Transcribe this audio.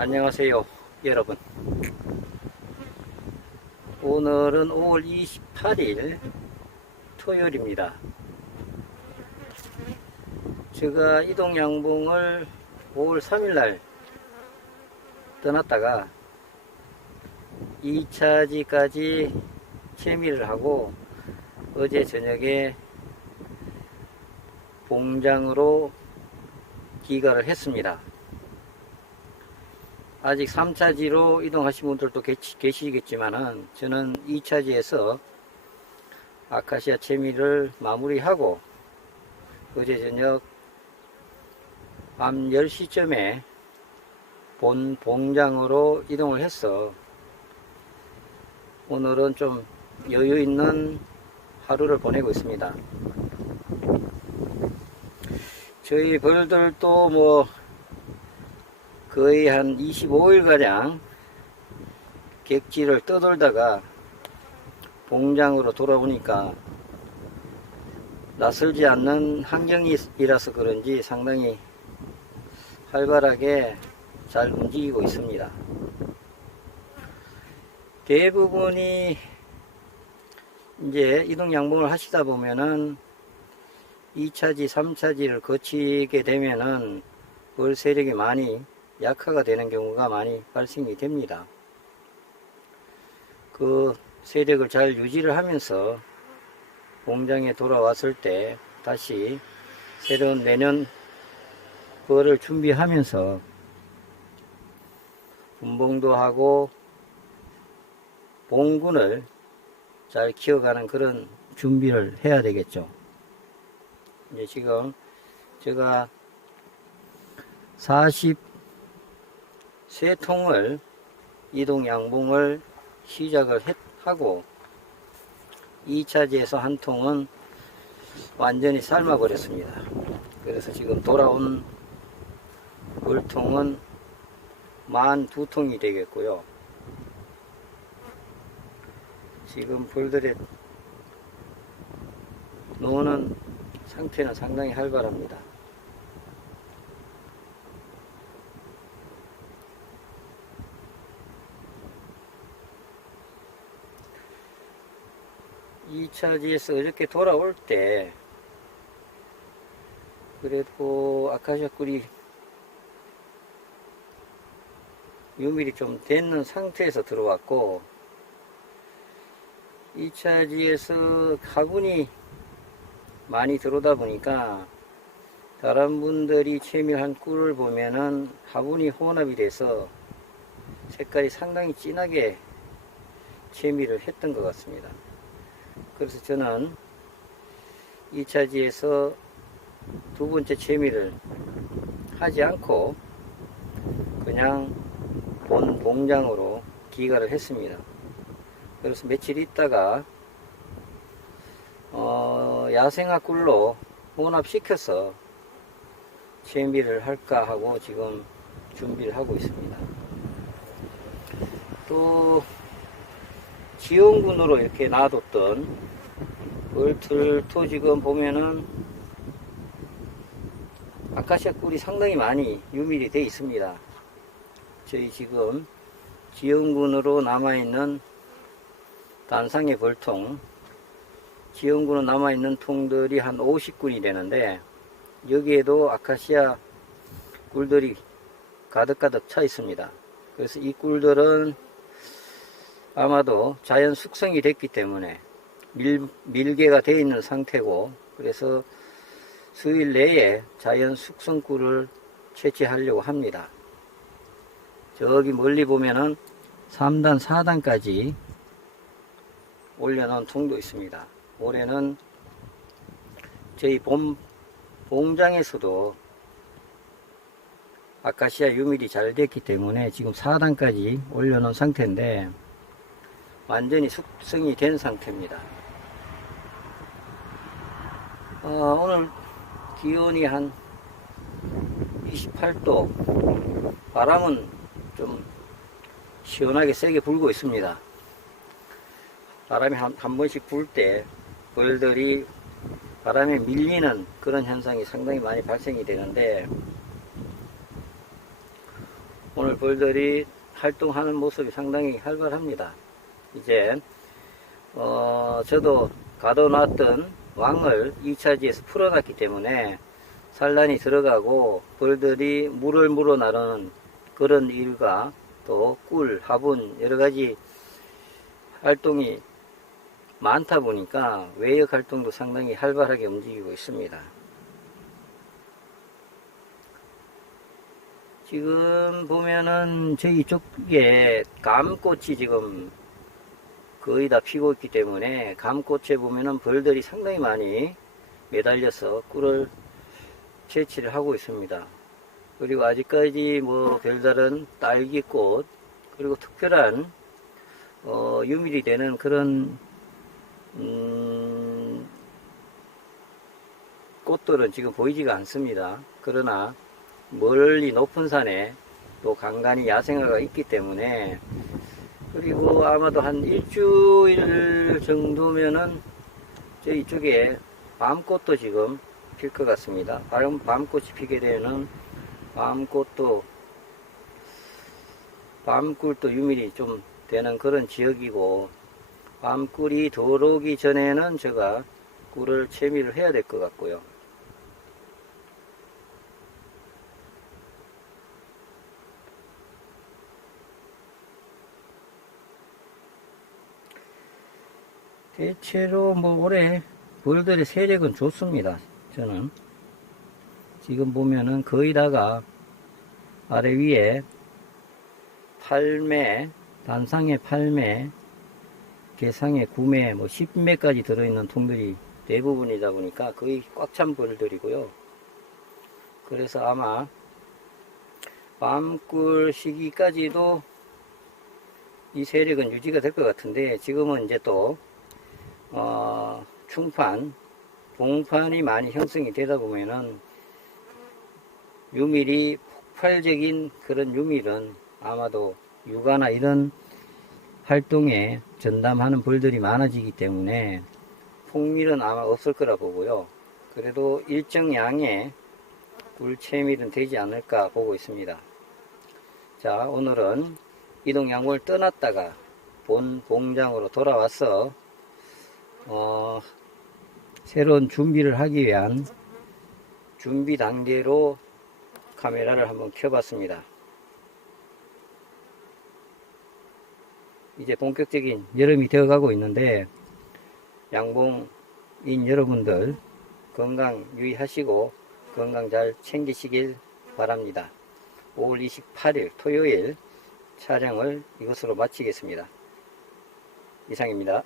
안녕하세요 여러분 오늘은 5월 28일 토요일입니다 제가 이동 양봉을 5월 3일날 떠났다가 2차지까지 채미를 하고 어제 저녁에 봉장으로 기가를 했습니다. 아직 3차지로 이동하신 분들도 계시, 계시 겠지만은 저는 2차지에서 아카시아 채미를 마무리하고 어제 저녁 밤 10시쯤에 본 봉장으로 이동을 해서 오늘은 좀 여유 있는 하루를 보내고 있습니다. 저희 벌들도 뭐 거의 한 25일가량 객지를 떠돌다가 봉장으로 돌아오니까 낯설지 않는 환경이라서 그런지 상당히 활발하게 잘 움직이고 있습니다. 대부분이 이제 이동 양봉을 하시다 보면은 2차지, 3차지를 거치게 되면은 벌 세력이 많이 약화가 되는 경우가 많이 발생이 됩니다. 그 세력을 잘 유지를 하면서 공장에 돌아왔을 때 다시 새로운 내년 벌을 준비하면서 분봉도 하고 봉군을 잘 키워가는 그런 준비를 해야 되겠죠. 이제 지금 제가 43통을 이동 양봉을 시작을 했, 하고 2차지에서 한 통은 완전히 삶아 버렸습니다. 그래서 지금 돌아온 물통은 만 두 통이 되겠고요. 지금 불들의 노는 상태는 상당히 활발합니다. 이차지에서 이렇게 돌아올 때 그래도 아카시아 꿀이 유밀이 좀 됐는 상태에서 들어왔고 2차지에서 화분이 많이 들어오다 보니까 다른 분들이 채밀한 꿀을 보면은 화분이 혼합이 돼서 색깔이 상당히 진하게 채밀을 했던 것 같습니다. 그래서 저는 2차지에서 두 번째 채밀을 하지 않고 그냥 본 봉장으로 기가를 했습니다. 그래서 며칠 있다가 어, 야생화 꿀로 혼합시켜서 채미를 할까 하고 지금 준비를 하고 있습니다. 또 지원군으로 이렇게 놔뒀던 벌틀도 지금 보면은 아카시아 꿀이 상당히 많이 유밀이 되어 있습니다. 저희 지금 지원군으로 남아있는 단상의 벌통 지원군으로 남아있는 통들이 한 50군이 되는데 여기에도 아카시아 꿀들이 가득가득 차 있습니다. 그래서 이 꿀들은 아마도 자연 숙성이 됐기 때문에 밀, 밀개가 되어 있는 상태고 그래서 수일 내에 자연 숙성 꿀을 채취하려고 합니다. 저기 멀리 보면은 3단, 4단까지 올려놓은 통도 있습니다. 올해는 저희 봄 봉장에서도 아카시아 유밀이 잘 됐기 때문에 지금 4단까지 올려놓은 상태인데 완전히 숙성이 된 상태입니다. 어, 오늘 기온이 한 28도 바람은 좀 시원하게 세게 불고 있습니다. 바람이 한, 한 번씩 불 때 벌들이 바람에 밀리는 그런 현상이 상당히 많이 발생이 되는데 오늘 벌들이 활동하는 모습이 상당히 활발합니다. 이제 어, 저도 가둬놨던 왕을 2차지에서 풀어놨기 때문에 산란이 들어가고 벌들이 물을 물어 나르는 그런 일과 또 꿀, 화분 여러 가지 활동이 많다 보니까 외역 활동도 상당히 활발하게 움직이고 있습니다. 지금 보면은 저희 쪽에 감꽃이 지금 거의 다 피고 있기 때문에 감꽃에 보면은 벌들이 상당히 많이 매달려서 꿀을 채취를 하고 있습니다. 그리고 아직까지 뭐 별다른 딸기꽃 그리고 특별한 어, 유밀이 되는 그런 음, 꽃들은 지금 보이지가 않습니다. 그러나 멀리 높은 산에 또 간간히 야생화가 있기 때문에 그리고 아마도 한 일주일 정도면은 저희 쪽에 밤꽃도 지금 필 것 같습니다. 밤, 밤꽃이 피게 되는 밤꽃도 밤꿀도 유밀이 좀 되는 그런 지역이고 밤꿀이 들어오기 전에는 제가 꿀을 채미를 해야 될 것 같고요. 대체로 뭐 올해 벌들의 세력은 좋습니다. 저는 지금 보면은 거의 다가 아래 위에 8매, 단상에 8매, 개상에 9매, 뭐 10매까지 들어있는 통들이 대부분이다 보니까 거의 꽉 찬 벌들이고요. 그래서 아마 밤꿀 시기까지도 이 세력은 유지가 될 것 같은데 지금은 이제 또 어, 충판, 봉판이 많이 형성이 되다 보면은 유밀이 폭발적인 그런 유밀은 아마도 육아나 이런 활동에 전담하는 벌들이 많아지기 때문에 폭밀은 아마 없을 거라 보고요. 그래도 일정 양의 꿀채밀은 되지 않을까 보고 있습니다. 자, 오늘은 이동 양봉을 떠났다가 본 공장으로 돌아와서 어, 새로운 준비를 하기 위한 준비 단계로 카메라를 한번 켜봤습니다. 이제 본격적인 여름이 되어가고 있는데 양봉인 여러분들 건강 유의하시고 건강 잘 챙기시길 바랍니다. 5월 28일 토요일 촬영을 이것으로 마치겠습니다. 이상입니다.